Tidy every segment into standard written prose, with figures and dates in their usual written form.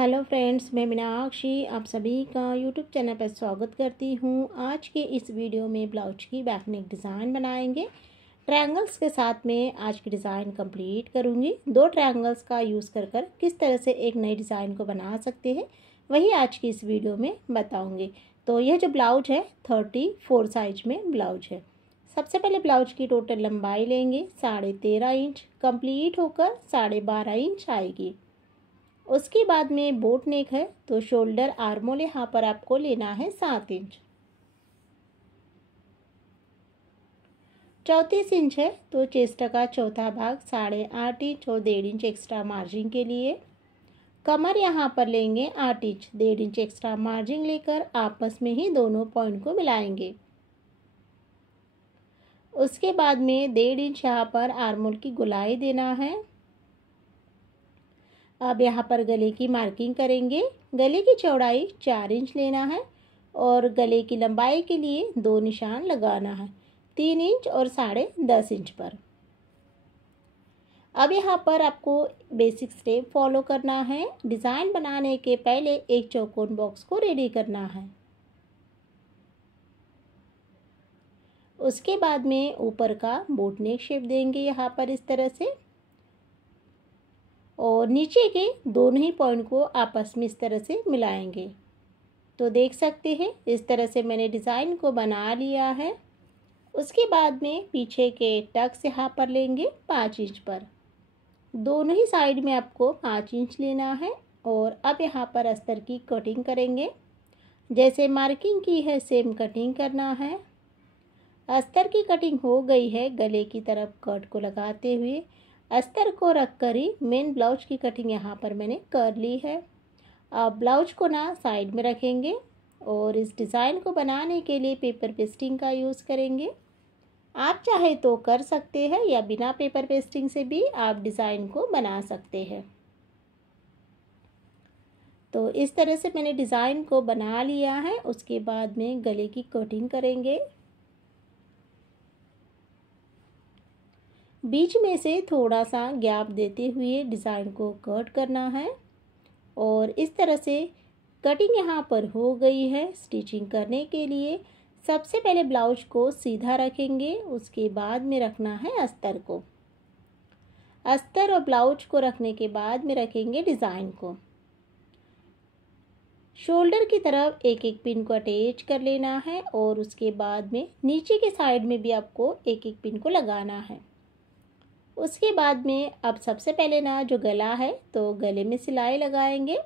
Hello friends, मैं मीनाक्षी आप सभी का यूट्यूब चैनल पर स्वागत करती हूँ। आज के इस वीडियो में ब्लाउज की बैक नेक डिज़ाइन बनाएंगे। ट्रायंगल्स के साथ में आज की डिज़ाइन कंप्लीट करूँगी। दो ट्रायंगल्स का यूज़ कर किस तरह से एक नई डिज़ाइन को बना सकते हैं वही आज की इस वीडियो में बताऊँगी। तो यह जो ब्लाउज है 34 साइज में ब्लाउज है। सबसे पहले ब्लाउज की टोटल लंबाई लेंगे 13.5 इंच, कंप्लीट होकर 12.5 इंच आएगी। उसके बाद में बोट नेक है तो शोल्डर आर्मोल यहाँ पर आपको लेना है 7 इंच। 34 इंच है तो चेस्ट का चौथा भाग 8.5 इंच और 1.5 इंच एक्स्ट्रा मार्जिन के लिए। कमर यहाँ पर लेंगे 8 इंच, 1.5 इंच एक्स्ट्रा मार्जिन लेकर आपस में ही दोनों पॉइंट को मिलाएंगे। उसके बाद में 1.5 इंच यहाँ पर आर्मोल की गोलाई देना है। अब यहाँ पर गले की मार्किंग करेंगे। गले की चौड़ाई 4 इंच लेना है और गले की लंबाई के लिए 2 निशान लगाना है, 3 इंच और 10.5 इंच पर। अब यहाँ पर आपको बेसिक स्टेप फॉलो करना है। डिज़ाइन बनाने के पहले एक चौकोन बॉक्स को रेडी करना है। उसके बाद में ऊपर का बोट नेक शेप देंगे यहाँ पर इस तरह से, और नीचे के दोनों ही पॉइंट को आपस में इस तरह से मिलाएंगे। तो देख सकते हैं इस तरह से मैंने डिज़ाइन को बना लिया है। उसके बाद में पीछे के टक्स यहाँ पर लेंगे 5 इंच पर। दोनों ही साइड में आपको 5 इंच लेना है और अब यहाँ पर अस्तर की कटिंग करेंगे। जैसे मार्किंग की है सेम कटिंग करना है। अस्तर की कटिंग हो गई है। गले की तरफ कट को लगाते हुए अस्तर को रख कर ही मेन ब्लाउज की कटिंग यहाँ पर मैंने कर ली है। अब ब्लाउज को ना साइड में रखेंगे और इस डिज़ाइन को बनाने के लिए पेपर पेस्टिंग का यूज़ करेंगे। आप चाहे तो कर सकते हैं या बिना पेपर पेस्टिंग से भी आप डिज़ाइन को बना सकते हैं। तो इस तरह से मैंने डिज़ाइन को बना लिया है। उसके बाद में गले की कटिंग करेंगे। बीच में से थोड़ा सा गैप देते हुए डिज़ाइन को कट करना है और इस तरह से कटिंग यहाँ पर हो गई है। स्टिचिंग करने के लिए सबसे पहले ब्लाउज को सीधा रखेंगे, उसके बाद में रखना है अस्तर को। अस्तर और ब्लाउज को रखने के बाद में रखेंगे डिज़ाइन को। शोल्डर की तरफ एक एक पिन को अटैच कर लेना है और उसके बाद में नीचे के साइड में भी आपको एक एक पिन को लगाना है। उसके बाद में अब सबसे पहले ना जो गला है तो गले में सिलाई लगाएंगे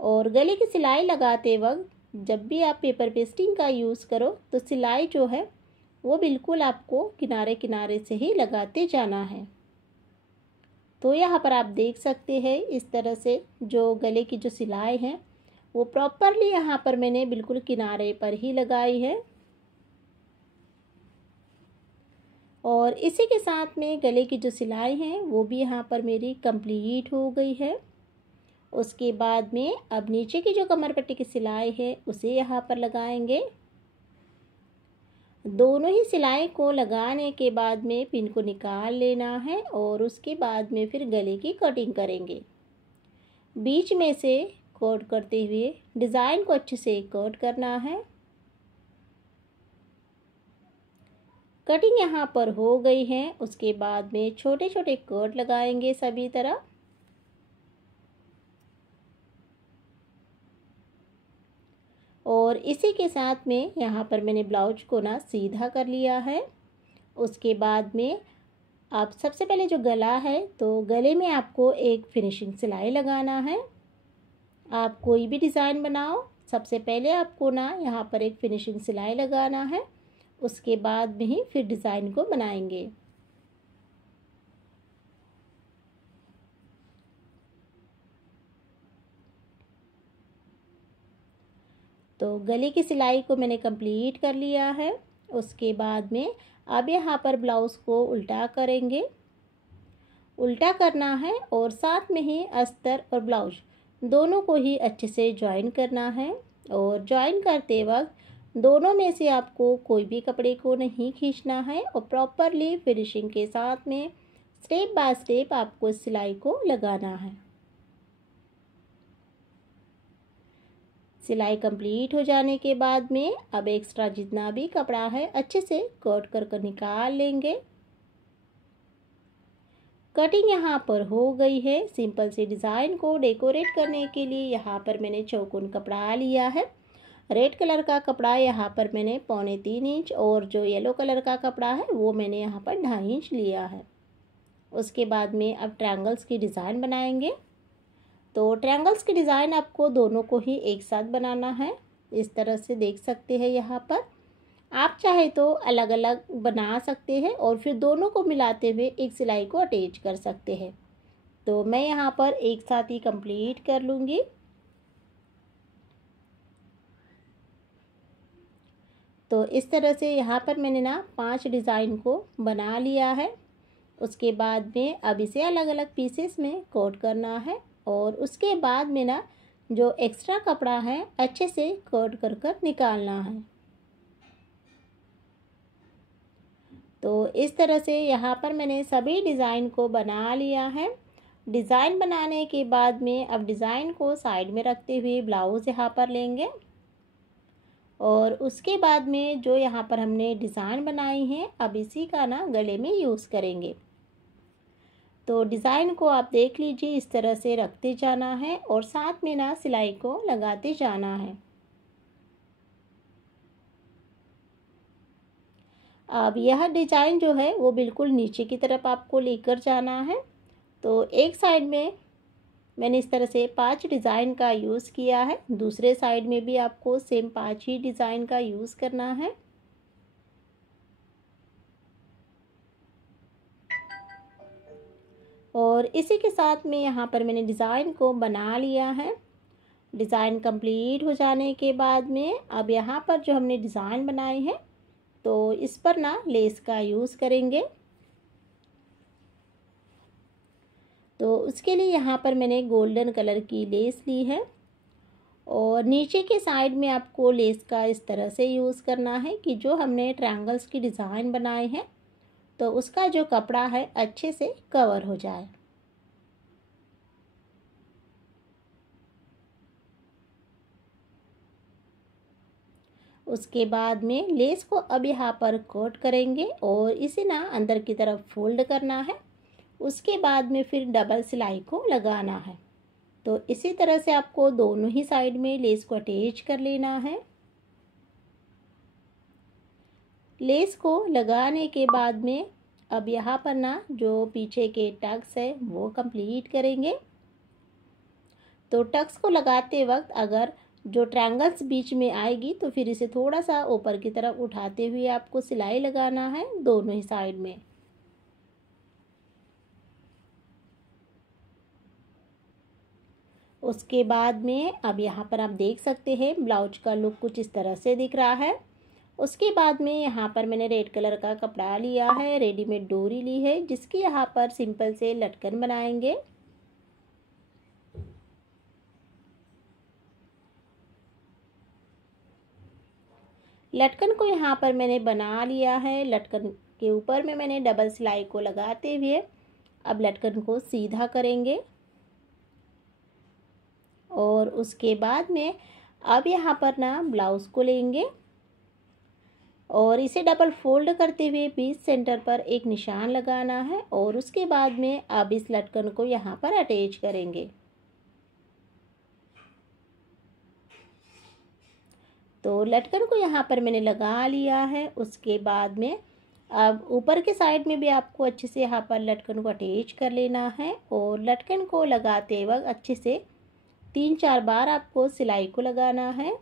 और गले की सिलाई लगाते वक्त जब भी आप पेपर पेस्टिंग का यूज़ करो तो सिलाई जो है वो बिल्कुल आपको किनारे किनारे से ही लगाते जाना है। तो यहाँ पर आप देख सकते हैं इस तरह से जो गले की जो सिलाई है वो प्रॉपरली यहाँ पर मैंने बिल्कुल किनारे पर ही लगाई है। और इसी के साथ में गले की जो सिलाई है वो भी यहाँ पर मेरी कंप्लीट हो गई है। उसके बाद में अब नीचे की जो कमर पट्टी की सिलाई है उसे यहाँ पर लगाएंगे। दोनों ही सिलाई को लगाने के बाद में पिन को निकाल लेना है और उसके बाद में फिर गले की कटिंग करेंगे। बीच में से कट करते हुए डिज़ाइन को अच्छे से कट करना है। कटिंग यहाँ पर हो गई है। उसके बाद में छोटे छोटे कट लगाएंगे सभी तरफ। और इसी के साथ में यहाँ पर मैंने ब्लाउज को ना सीधा कर लिया है। उसके बाद में आप सबसे पहले जो गला है तो गले में आपको एक फिनिशिंग सिलाई लगाना है। आप कोई भी डिज़ाइन बनाओ, सबसे पहले आपको ना यहाँ पर एक फिनिशिंग सिलाई लगाना है। उसके बाद में ही फिर डिज़ाइन को बनाएंगे। तो गले की सिलाई को मैंने कंप्लीट कर लिया है। उसके बाद में अब यहाँ पर ब्लाउज़ को उल्टा करेंगे। उल्टा करना है और साथ में ही अस्तर और ब्लाउज दोनों को ही अच्छे से ज्वाइन करना है। और ज्वाइन करते वक्त दोनों में से आपको कोई भी कपड़े को नहीं खींचना है और प्रॉपरली फिनिशिंग के साथ में स्टेप बाय स्टेप आपको सिलाई को लगाना है। सिलाई कंप्लीट हो जाने के बाद में अब एक्स्ट्रा जितना भी कपड़ा है अच्छे से कट कर निकाल लेंगे। कटिंग यहाँ पर हो गई है। सिंपल सी डिज़ाइन को डेकोरेट करने के लिए यहाँ पर मैंने चौकोन कपड़ा लिया है। रेड कलर का कपड़ा यहाँ पर मैंने 3.25 इंच और जो येलो कलर का कपड़ा है वो मैंने यहाँ पर 2.5 इंच लिया है। उसके बाद में अब ट्रायंगल्स की डिज़ाइन बनाएंगे। तो ट्रायंगल्स की डिज़ाइन आपको दोनों को ही एक साथ बनाना है। इस तरह से देख सकते हैं यहाँ पर। आप चाहे तो अलग अलग बना सकते हैं और फिर दोनों को मिलाते हुए एक सिलाई को अटैच कर सकते हैं। तो मैं यहाँ पर एक साथ ही कंप्लीट कर लूँगी। तो इस तरह से यहाँ पर मैंने ना 5 डिज़ाइन को बना लिया है। उसके बाद में अब इसे अलग अलग पीसेस में कोट करना है और उसके बाद में ना जो एक्स्ट्रा कपड़ा है अच्छे से कोट कर निकालना है। तो इस तरह से यहाँ पर मैंने सभी डिज़ाइन को बना लिया है। डिज़ाइन बनाने के बाद में अब डिज़ाइन को साइड में रखते हुए ब्लाउज़ यहाँ पर लेंगे और उसके बाद में जो यहाँ पर हमने डिज़ाइन बनाई है अब इसी का ना गले में यूज़ करेंगे। तो डिज़ाइन को आप देख लीजिए, इस तरह से रखते जाना है और साथ में ना सिलाई को लगाते जाना है। अब यह डिज़ाइन जो है वो बिल्कुल नीचे की तरफ आपको लेकर जाना है। तो एक साइड में मैंने इस तरह से 5 डिज़ाइन का यूज़ किया है, दूसरे साइड में भी आपको सेम 5 ही डिज़ाइन का यूज़ करना है। और इसी के साथ में यहाँ पर मैंने डिज़ाइन को बना लिया है। डिज़ाइन कंप्लीट हो जाने के बाद में अब यहाँ पर जो हमने डिज़ाइन बनाई है तो इस पर ना लेस का यूज़ करेंगे। तो उसके लिए यहाँ पर मैंने गोल्डन कलर की लेस ली है और नीचे के साइड में आपको लेस का इस तरह से यूज़ करना है कि जो हमने ट्रायंगल्स की डिज़ाइन बनाए हैं तो उसका जो कपड़ा है अच्छे से कवर हो जाए। उसके बाद में लेस को अब यहाँ पर कोट करेंगे और इसे ना अंदर की तरफ फोल्ड करना है। उसके बाद में फिर डबल सिलाई को लगाना है। तो इसी तरह से आपको दोनों ही साइड में लेस को अटैच कर लेना है। लेस को लगाने के बाद में अब यहाँ पर ना जो पीछे के टक्स है वो कंप्लीट करेंगे। तो टक्स को लगाते वक्त अगर जो ट्रायंगल्स बीच में आएगी तो फिर इसे थोड़ा सा ऊपर की तरफ उठाते हुए आपको सिलाई लगाना है दोनों ही साइड में। उसके बाद में अब यहाँ पर आप देख सकते हैं ब्लाउज का लुक कुछ इस तरह से दिख रहा है। उसके बाद में यहाँ पर मैंने रेड कलर का कपड़ा लिया है, रेडीमेड डोरी ली है जिसकी यहाँ पर सिंपल से लटकन बनाएंगे। लटकन को यहाँ पर मैंने बना लिया है। लटकन के ऊपर में मैंने डबल सिलाई को लगाते हुए अब लटकन को सीधा करेंगे और उसके बाद में अब यहाँ पर ना ब्लाउज़ को लेंगे और इसे डबल फोल्ड करते हुए बीच सेंटर पर एक निशान लगाना है और उसके बाद में अब इस लटकन को यहाँ पर अटैच करेंगे। तो लटकन को यहाँ पर मैंने लगा लिया है। उसके बाद में अब ऊपर के साइड में भी आपको अच्छे से यहाँ पर लटकन को अटैच कर लेना है और लटकन को लगाते वक्त अच्छे से 3-4 बार आपको सिलाई को लगाना है।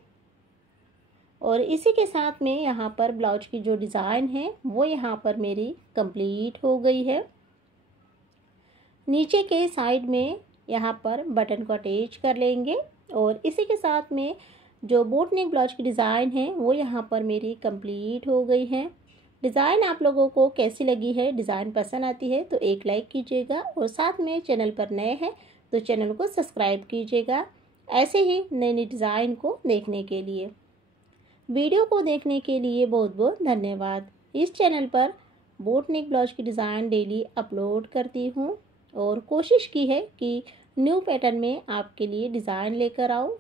और इसी के साथ में यहाँ पर ब्लाउज की जो डिज़ाइन है वो यहाँ पर मेरी कंप्लीट हो गई है। नीचे के साइड में यहाँ पर बटन को अटैच कर लेंगे और इसी के साथ में जो बोट नेक ब्लाउज की डिज़ाइन है वो यहाँ पर मेरी कंप्लीट हो गई है। डिज़ाइन आप लोगों को कैसी लगी है, डिज़ाइन पसंद आती है तो एक लाइक कीजिएगा और साथ में चैनल पर नए हैं तो चैनल को सब्सक्राइब कीजिएगा ऐसे ही नई नई डिज़ाइन को देखने के लिए। वीडियो को देखने के लिए बहुत बहुत धन्यवाद। इस चैनल पर बोट नेक ब्लाउज की डिज़ाइन डेली अपलोड करती हूँ और कोशिश की है कि न्यू पैटर्न में आपके लिए डिज़ाइन लेकर आऊँ।